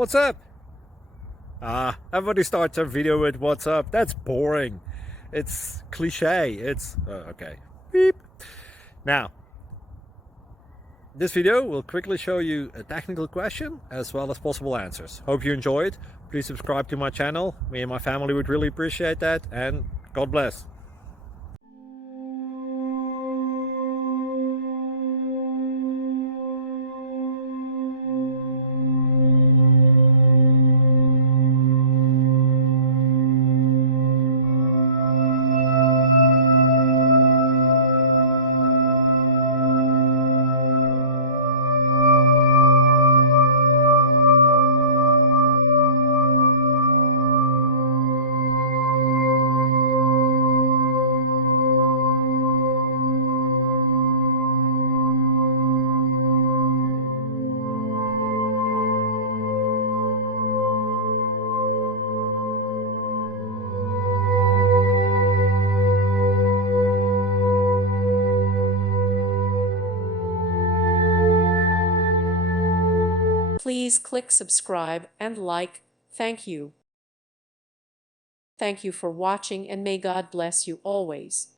What's up? Everybody starts a video with what's up. That's boring. It's cliche. It's okay. Beep. Now, this video will quickly show you a technical question as well as possible answers. Hope you enjoy it. Please subscribe to my channel. Me and my family would really appreciate that, and God bless. Please click subscribe and like. Thank you. Thank you for watching, and may God bless you always.